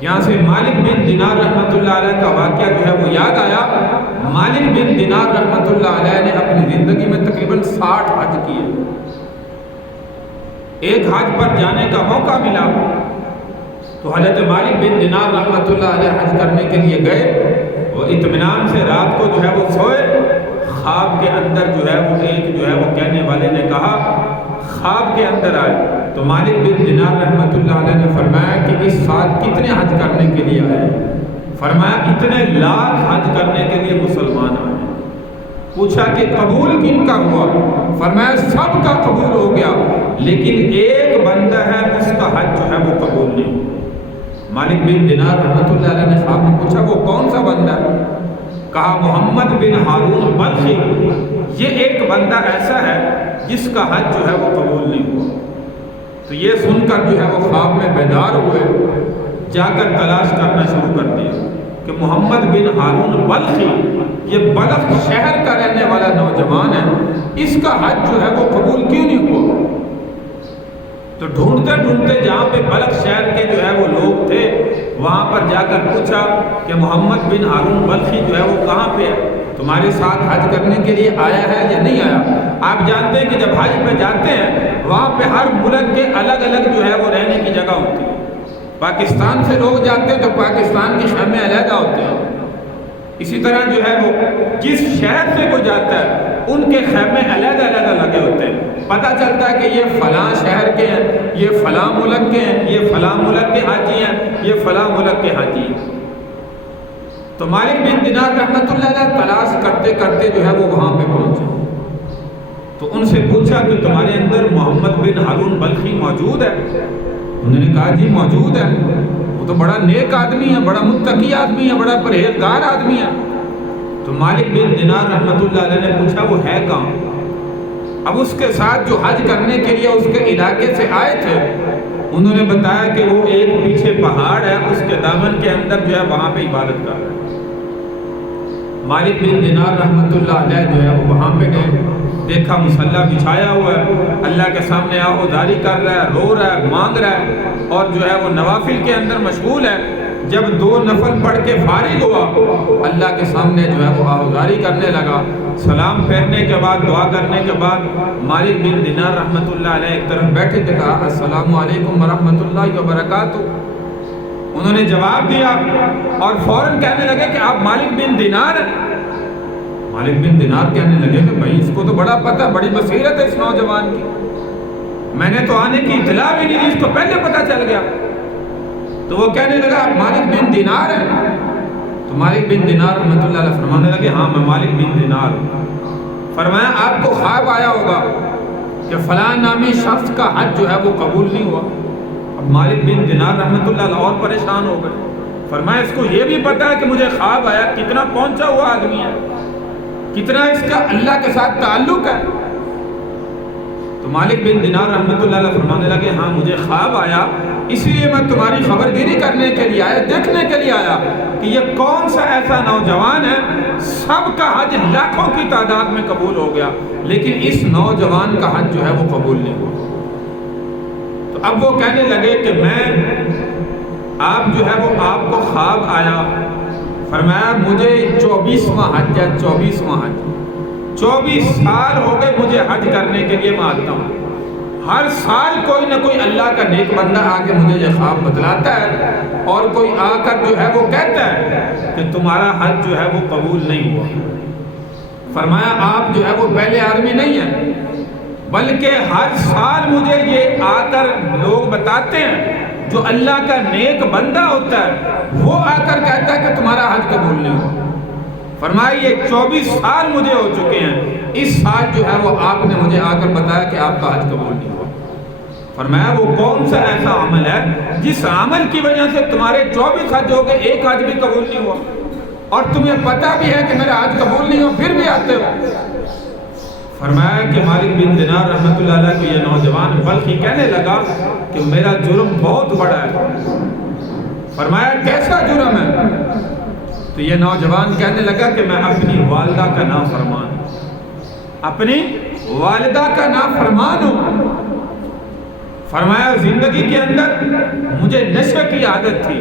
یہاں سے مالک بن دینار رحمۃ اللہ علیہ کا واقعہ جو ہے وہ یاد آیا۔ مالک بن دینار رحمۃ اللہ علیہ نے اپنی زندگی میں تقریباً 60 حج کیے۔ ایک حج پر جانے کا موقع ملا تو حضرت مالک بن دینار رحمۃ اللہ علیہ حج کرنے کے لیے گئے، اور اطمینان سے رات کو جو ہے وہ سوئے۔ خواب کے اندر جو ہے وہ ایک جو ہے وہ کہنے والے نے کہا، خواب کے اندر آئے تو مالک بن دینار رحمۃ اللہ علیہ نے فرمایا کہ اس سال کتنے حج کرنے کے لیے آئے؟ فرمایا اتنے لاکھ حج کرنے کے لیے مسلمان آئے۔ پوچھا کہ قبول کن کا ہوا؟ فرمایا سب کا قبول ہو گیا، لیکن ایک بندہ ہے اس کا حج جو ہے وہ قبول نہیں ہوا۔ مالک بن دینار رحمۃ اللہ علیہ نے خواب میں پوچھا وہ کون سا بندہ ہے؟ کہا محمد بن ہارون بلخی، یہ ایک بندہ ایسا ہے جس کا حج جو ہے وہ قبول نہیں ہوا۔ تو یہ سن کر جو ہے وہ خواب میں بیدار ہوئے، جا کر تلاش کرنا شروع کر دیا کہ محمد بن ہارون بلخی، یہ بلخ شہر کا رہنے والا نوجوان ہے، اس کا حج جو ہے وہ قبول کیوں نہیں ہوا؟ تو ڈھونڈتے ڈھونڈتے جہاں پہ بلخ شہر کے جو ہے وہ لوگ تھے وہاں پر جا کر پوچھا کہ محمد بن ہارون بلخی جو ہے وہ کہاں پہ ہے، تمہارے ساتھ حج کرنے کے لیے آیا ہے یا نہیں آیا؟ آپ جانتے ہیں کہ جب حج پہ جاتے ہیں وہاں پہ ہر ملک کے الگ الگ جو ہے وہ رہنے کی جگہ ہوتی ہے۔ پاکستان سے لوگ جاتے ہیں تو پاکستان کے خیمے علیحدہ ہوتے ہیں، اسی طرح جو ہے وہ جس شہر سے کوئی جاتا ہے ان کے خیمے علیحدہ علیحدہ لگے ہوتے ہیں۔ پتہ چلتا ہے کہ یہ فلاں شہر کے ہیں، یہ فلاں ملک کے ہیں، یہ فلاں ملک کے حاجی ہیں، یہ فلاں ملک کے حاجی ہیں۔ تو مالک بن دینار رحمۃ اللہ علیہ تلاش کرتے کرتے جو ہے وہ وہاں پہ پہنچے، تو ان سے پوچھا کہ تمہارے اندر محمد بن ہارون بلخی موجود ہے؟ انہوں نے کہا جی موجود ہے، وہ تو بڑا نیک آدمی ہے، بڑا متقی آدمی ہے، بڑا پرہیزگار آدمی ہے۔ تو مالک بن دینار رحمۃ اللہ علیہ نے پوچھا وہ ہے کہاں؟ اب اس کے ساتھ جو حج کرنے کے لیے اس کے علاقے سے آئے تھے انہوں نے بتایا کہ وہ ایک پیچھے پہاڑ ہے، اس کے دامن کے اندر جو ہے وہاں پہ عبادت کر رہا ہے۔ مالک بن دینار رحمۃ اللہ علیہ جو ہے وہ وہاں پہ گئے، دیکھا مصلی بچھایا ہوا ہے، اللہ کے سامنے آہوازاری کر رہا ہے، رو رہا ہے، مانگ رہا ہے، اور جو ہے وہ نوافل کے اندر مشغول ہے۔ جب 2 نفل پڑھ کے فارغ ہوا اللہ کے سامنے جو ہے وہ آہوازاری کرنے لگا۔ سلام پھیرنے کے بعد دعا کرنے کے بعد مالک بن دینار رحمۃ اللہ علیہ ایک طرف بیٹھے تھے، کہا السلام علیکم ورحمۃ اللہ وبرکاتہ۔ انہوں نے جواب دیا اور فوراً کہنے لگے کہ آپ مالک بن دینار ہیں؟ مالک بن دینار کہنے لگے کہ بھائی اس کو تو بڑا پتہ، بڑی بصیرت ہے اس نوجوان کی، میں نے تو آنے کی اطلاع بھی نہیں دی، اس کو پہلے پتہ چل گیا۔ تو وہ کہنے لگا آپ مالک بن دینار ہیں؟ تو مالک بن دینار رحمۃ اللہ علیہ فرمانے لگے ہاں میں مالک بن دینار ہوں۔ فرمایا آپ کو خواب آیا ہوگا کہ فلاں نامی شخص کا حج جو ہے وہ قبول نہیں ہوا۔ اب مالک بن دینار رحمۃ اللہ علیہ اور پریشان ہو گئے۔ فرمایا اس کو یہ بھی پتا ہے کہ مجھے خواب آیا، کتنا پہنچا ہوا آدمی ہے، کتنا اس کا اللہ کے ساتھ تعلق ہے۔ تو مالک بن دینار رحمۃ اللہ علیہ فرمانے لگے ہاں مجھے خواب آیا، اسی لیے میں تمہاری خبرگیری کرنے کے لیے آیا، دیکھنے کے لیے آیا کہ یہ کون سا ایسا نوجوان ہے سب کا حج لاکھوں کی تعداد میں قبول ہو گیا، لیکن اس نوجوان کا حج جو ہے وہ قبول نہیں ہوا۔ تو اب وہ کہنے لگے کہ میں آپ جو ہے وہ آپ کو خواب آیا، فرمایا مجھے 24واں حج ہے، 24واں حج، 24 سال ہو گئے مجھے حج کرنے کے لیے میں آتا ہوں، ہر سال کوئی نہ کوئی اللہ کا نیک بندہ آ کے مجھے یہ خواب بتلاتا ہے اور کوئی آ کر جو ہے وہ کہتا ہے کہ تمہارا حج جو ہے وہ قبول نہیں ہوا۔ فرمایا آپ جو ہے وہ پہلے آدمی نہیں ہیں، بلکہ ہر سال مجھے یہ آ کر لوگ بتاتے ہیں، جو اللہ کا نیک بندہ ہوتا ہے وہ آ کر کہتا ہے کہ تمہارا حج قبول نہیں ہوا۔ فرمایا یہ 24 سال مجھے ہو چکے ہیں، اس سال جو ہے وہ آپ نے مجھے آ کر بتایا کہ آپ کا حج قبول نہیں ہوا۔ فرمایا وہ کون سا ایسا عمل ہے جس عمل کی وجہ سے تمہارے 24 حج ہو گئے، ایک حج بھی قبول نہیں ہوا، اور تمہیں پتہ بھی ہے کہ میرا حج قبول نہیں ہوا پھر بھی آتے ہو۔ فرمایا کہ مالک بن دینار رحمۃ اللہ علیہ کو یہ نوجوان بلکہ کہنے لگا کہ میرا جرم بہت بڑا ہے۔ فرمایا کیسا جرم ہے؟ تو یہ نوجوان کہنے لگا کہ میں اپنی والدہ کا نافرمان ہوں، اپنی والدہ کا نافرمان ہوں۔ فرمایا زندگی کے اندر مجھے نشے کی عادت تھی،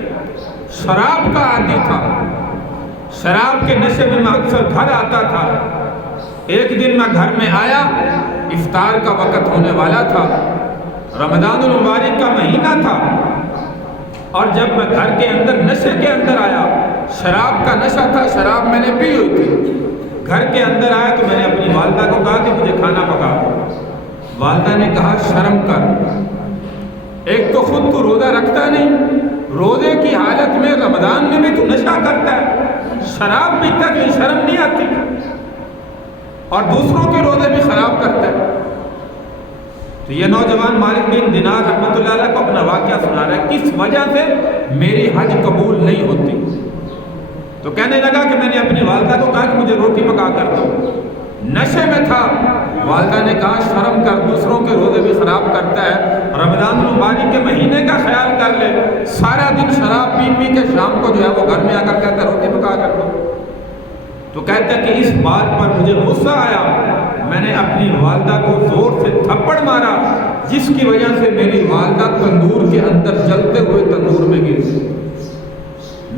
شراب کا عادی تھا، شراب کے نشے میں اکثر گھر آتا تھا۔ ایک دن میں گھر میں آیا، افطار کا وقت ہونے والا تھا، رمضان المبارک کا مہینہ تھا، اور جب میں گھر کے اندر نشے کے اندر آیا، شراب کا نشہ تھا، شراب میں نے پی ہوئی تھی، گھر کے اندر آیا تو میں نے اپنی والدہ کو کہا کہ مجھے کھانا پکا۔ والدہ نے کہا شرم کر، ایک تو خود تو روزہ رکھتا نہیں، روزے کی حالت میں رمضان میں بھی تو نشہ کرتا ہے، شراب پیتا ہے، شرم نہیں آتی، اور دوسروں کے روزے بھی خراب کرتا ہے۔ تو یہ نوجوان مالک بن دینار رحمۃ اللہ علیہ کو اپنا واقعہ سنا رہا ہے، کس وجہ سے میری حج قبول نہیں ہوتی۔ تو کہنے لگا کہ میں نے اپنی والدہ کو کہا کہ مجھے روٹی پکا کر دو، نشے میں تھا۔ والدہ نے کہا شرم کر، دوسروں کے روزے بھی خراب کرتا ہے، رمضان المبارک کے مہینے کا خیال کر لے، سارا دن شراب پی پی کے شام کو جو ہے وہ گھر میں آ کر کہتا ہے روٹی پکا کر دو۔ تو کہتا ہے کہ اس بات پر مجھے غصہ آیا، میں نے اپنی والدہ کو زور سے تھپڑ مارا، جس کی وجہ سے میری والدہ تندور کے اندر جلتے ہوئے تندور میں گر گئی۔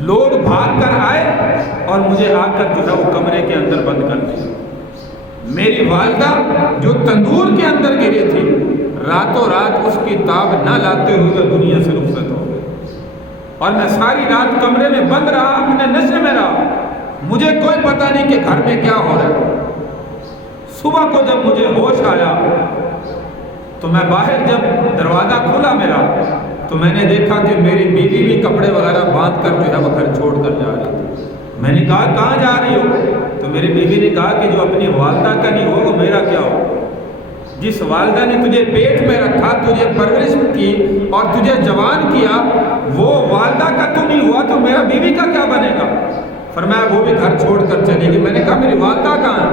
لوگ بھاگ کر آئے اور مجھے آ کر جو ہے وہ کمرے کے اندر بند کر دیا۔ میری والدہ جو تندور کے اندر گری تھی، راتوں رات اس کی تاب نہ لاتے ہوئے دنیا سے رخصت ہو گئی، اور میں ساری رات کمرے میں بند رہا، اپنے نشے میں رہا، مجھے کوئی پتہ نہیں کہ گھر میں کیا ہو رہا ہے۔ صبح کو جب مجھے ہوش آیا تو میں باہر جب دروازہ کھلا میرا تو میں نے دیکھا کہ میری بیوی بھی کپڑے وغیرہ باندھ کر جو ہے وہ گھر چھوڑ کر جا رہی تھی۔ میں نے کہا کہاں جا رہی ہو؟ تو میری بیوی نے کہا کہ جو اپنی والدہ کا نہیں ہو وہ میرا کیا ہو؟ جس والدہ نے تجھے پیٹ میں رکھا، تجھے پرورش کی اور تجھے جوان کیا، وہ والدہ کا تو نہیں ہوا تو میرا بیوی کا کیا بنے گا؟ فرمایا وہ بھی گھر چھوڑ کر چلی گئی۔ میں نے کہا میری والدہ کہاں ہے؟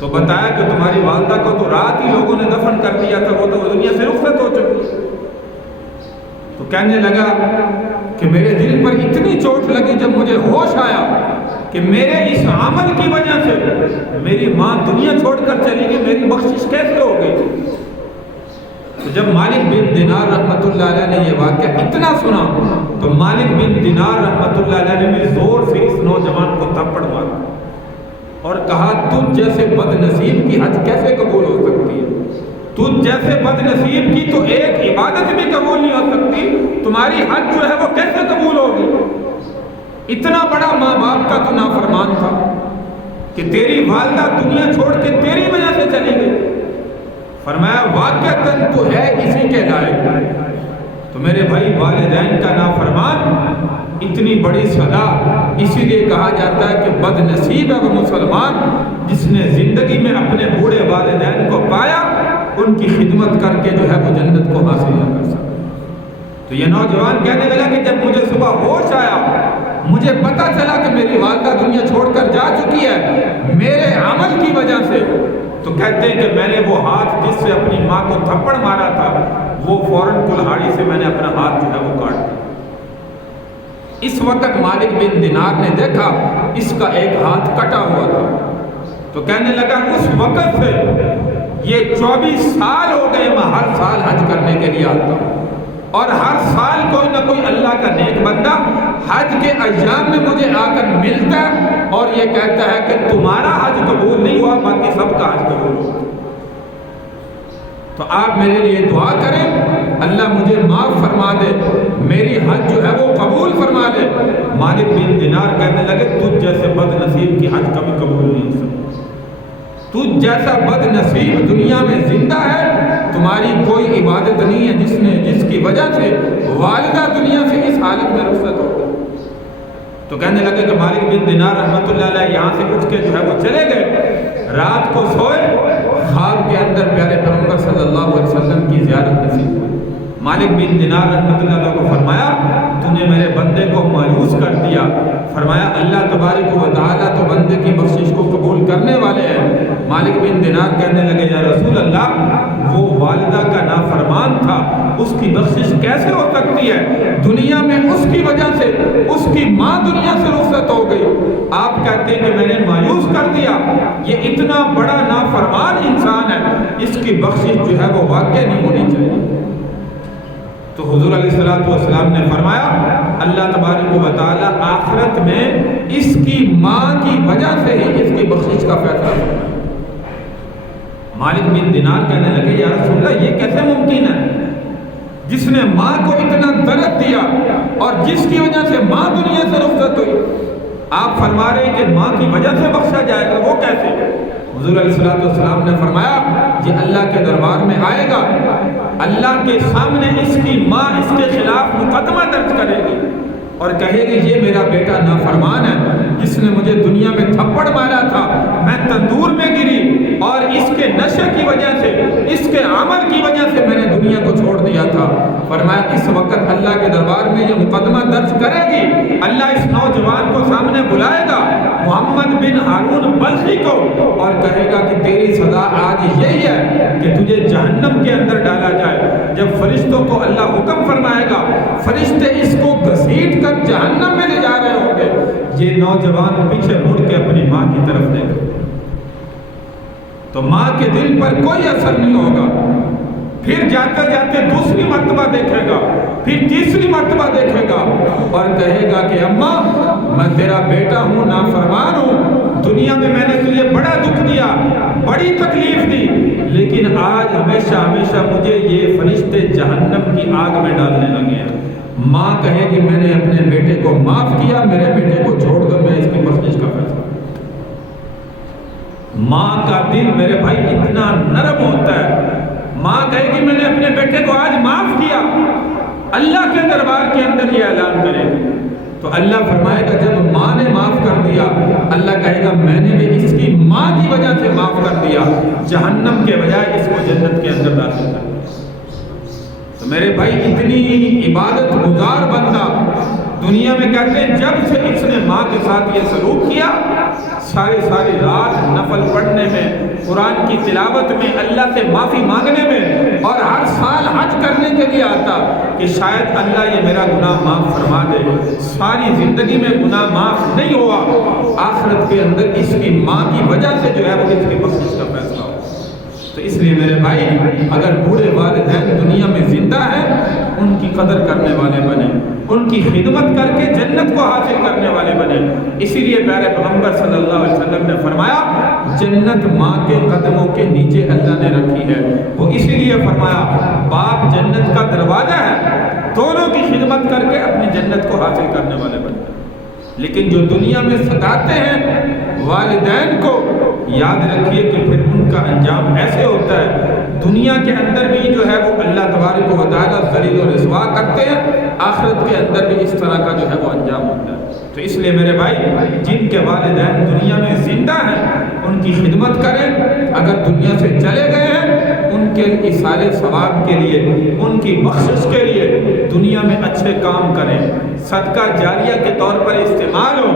تو بتایا کہ تمہاری والدہ کو تو رات ہی لوگوں نے دفن کر دیا تھا، وہ تو دنیا سے رخصت ہو چکی۔ تو کہنے لگا کہ میرے دل پر اتنی چوٹ لگی جب مجھے ہوش آیا کہ میرے اس عمل کی وجہ سے میری ماں دنیا چھوڑ کر چلی گئی، میری بخشش کیسے ہو گئی؟ تو جب مالک بن دینار رحمۃ اللہ علیہ نے یہ واقعہ اتنا سنا تو مالک بن دینار رحمۃ اللہ علیہ نے بھی زور سے اس نوجوان کو تھپڑ مارا اور کہا تجھ جیسے بد نصیب کی حج کیسے قبول ہو سکتی ہے؟ تجھ جیسے بد نصیب کی تو ایک عبادت بھی قبول نہیں ہو سکتی، تمہاری حج جو ہے وہ کیسے قبول ہوگی؟ اتنا بڑا ماں باپ کا تو نافرمان تھا کہ تیری والدہ دنیا چھوڑ کے تیری وجہ سے چلی گئی۔ فرمایا واقعتاً تو ہے اسی کے لائق۔ تو میرے بھائی والدین کا نافرمان اتنی بڑی سزا، اسی لیے کہا جاتا ہے کہ بد نصیب ہے وہ مسلمان جس نے زندگی میں اپنے بوڑھے والدین کو پایا، ان کی خدمت کر کے جو ہے وہ جنت کو حاصل نہ کر سکتا۔ تو یہ نوجوان کہنے لگا کہ جب مجھے صبح ہوش آیا، مجھے پتا چلا کہ میری والدہ دنیا چھوڑ کر جا چکی ہے میرے عمل کی وجہ سے، تو کہتے ہیں کہ میں نے وہ ہاتھ جس سے اپنی ماں کو تھپڑ مارا تھا، وہ فوراً کلہاڑی سے میں نے اپنا ہاتھ جو ہے وہ کاٹ دیا۔ اس وقت مالک بن دینار نے دیکھا اس کا ایک ہاتھ کٹا ہوا تھا، تو کہنے لگا اس وقت سے یہ 24 سال ہو گئے میں ہر سال حج کرنے کے لیے آتا ہوں، اور ہر سال کوئی نہ کوئی اللہ کا نیک بندہ حج کے ایام میں مجھے آ کر ملتا ہے اور یہ کہتا ہے کہ تمہارا حج قبول نہیں ہوا، باقی سب کا حج قبول ہوا۔ تو آپ میرے لیے دعا کریں اللہ مجھے معاف فرما دے، میری حج جو ہے وہ قبول فرما دے۔ مالک بن دینار کہنے لگے تجھ جیسے بد نصیب کی حج کبھی قبول نہیں ہو سکتی، تجھ جیسا بد نصیب دنیا میں زندہ ہے، تمہاری کوئی عبادت نہیں ہے جس کی وجہ سے والدہ دنیا سے اس حالت میں رخصت ہو گئی۔ تو کہنے لگے کہ مالک بن دینار رحمۃ اللہ علیہ یہاں سے اٹھ کے جو ہے وہ چلے گئے، رات کو سوئے، خواب کے اندر پیارے پیغمبر صلی اللہ علیہ وسلم کی زیارت نصیب ہوئی۔ مالک بن دینار رحمۃ اللہ علیہ کو فرمایا تو نے میرے بندے کو مایوس کر دیا۔ فرمایا اللہ تبارک و تعالیٰ تو بندے کی بخشش کو قبول کرنے والے ہیں۔ مالک بن دینار کہنے لگے یا رسول اللہ وہ والدہ کا نافرمان تھا، اس کی بخشش کیسے ہو سکتی ہے؟ دنیا میں اس کی وجہ سے اس کی ماں دنیا سے رخصت ہو گئی، آپ کہتے ہیں کہ میں نے مایوس کر دیا، یہ اتنا بڑا نافرمان انسان ہے، اس کی بخشش جو ہے وہ واقع نہیں ہونی چاہیے۔ تو حضور علیہ السلام نے فرمایا اللہ تبارک و تعالیٰ آخرت میں اس کی ماں کی وجہ سے ہی اس کی بخشش کا فیصلہ کرتا ہے۔ مالک بن دینار کہنے لگے یا رسول اللہ یہ کیسے ممکن ہے، جس نے ماں کو اتنا درد دیا اور جس کی وجہ سے ماں دنیا سے رخصت ہوئی، آپ فرما رہے ہیں کہ ماں کی وجہ سے بخشا جائے گا، وہ کیسے؟ حضور علیہ السلام نے فرمایا یہ اللہ کے دربار میں آئے گا، اللہ کے سامنے اس کی ماں اس کے خلاف مقدمہ درج کرے گی اور کہے گی یہ میرا بیٹا نافرمان ہے، جس نے مجھے دنیا میں تھپڑ مارا تھا، میں تندور میں گری اور اس کے نشے کی وجہ سے، اس کے عمل کی وجہ سے میں نے دنیا کو چھوڑ دیا تھا۔ فرمایا اس وقت اللہ کے دربار میں یہ مقدمہ درج کرے گی، اللہ اس نوجوان کو سامنے بلائے گا محمد بن ہارون بلخی کو اور کہے گا کہ تیری سزا آج یہی ہے کہ تجھے جہنم کے اندر ڈالا جائے۔ جب فرشتوں کو اللہ حکم فرمائے گا، فرشتے اس کو گھسیٹ کر جہنم میں لے جا رہے ہوں گے، یہ نوجوان پیچھے مڑ کے اپنی ماں کی طرف دیکھے تو ماں کے دل پر کوئی اثر نہیں ہوگا، پھر جاتے جاتے دوسری مرتبہ دیکھے گا، پھر تیسری مرتبہ دیکھے گا اور کہے گا کہ اماں میں تیرا بیٹا ہوں، نافرمان ہوں، دنیا میں میں نے تجھے بڑا دکھ دیا، بڑی تکلیف دی، لیکن آج ہمیشہ ہمیشہ مجھے یہ فرشتے جہنم کی آگ میں ڈالنے لگے ہیں۔ ماں کہے گی میں نے اپنے بیٹے کو معاف کیا، میرے بیٹے کو چھوڑ دو، میں اس کی بخشش کا فیصلہ۔ ماں کا دل میرے بھائی اتنا نرم ہوتا ہے، ماں کہے گی میں نے اپنے بیٹے کو آج معاف کیا، اللہ کے دربار کے اندر یہ اعلان کرے تو اللہ فرمائے گا جب ماں نے معاف کر دیا، اللہ کہے گا میں نے بھی اس کی ماں کی وجہ سے معاف کر دیا، جہنم کے بجائے اس کو جنت کے اندر داخل کر۔ تو میرے بھائی اتنی عبادت گزار بندہ دنیا میں کہتے ہیں جب سے اس نے ماں کے ساتھ یہ سلوک کیا، ساری رات نفل پڑھنے میں، قرآن کی تلاوت میں، اللہ سے معافی مانگنے میں اور ہر سال حج کرنے کے لیے آتا کہ شاید اللہ یہ میرا گناہ معاف فرما دے۔ ساری زندگی میں گناہ معاف نہیں ہوا، آخرت کے اندر اس کی ماں کی وجہ سے جو ہے وہ اس کی بخشش کا فیصلہ ہو۔ تو اس لیے میرے بھائی اگر بوڑھے والدین دنیا میں زندہ ہیں، ان کی قدر کرنے والے بنے، ان کی خدمت کر کے جنت کو حاصل کرنے والے بنے۔ اسی لیے پیارے پیغمبر صلی اللہ علیہ وسلم نے فرمایا جنت ماں کے قدموں کے نیچے اللہ نے رکھی ہے۔ وہ اسی لیے فرمایا باپ جنت کا دروازہ ہے، دونوں کی خدمت کر کے اپنی جنت کو حاصل کرنے والے بنے۔ لیکن جو دنیا میں ستاتے ہیں والدین کو، یاد رکھیے کہ پھر ان کا انجام ایسے ہوتا ہے، دنیا کے اندر بھی جو ہے وہ اللہ تبارک و تعالیٰ ذلیل و رسوا کرتے ہیں، آخرت کے اندر بھی اس طرح کا جو ہے وہ انجام ہوتا ہے۔ تو اس لیے میرے بھائی جن کے والدین دنیا میں زندہ ہیں ان کی خدمت کریں، اگر دنیا سے چلے گئے ہیں ان کے ایصال ثواب کے لیے، ان کی بخشش کے لیے دنیا میں اچھے کام کریں، صدقہ جاریہ کے طور پر استعمال ہو۔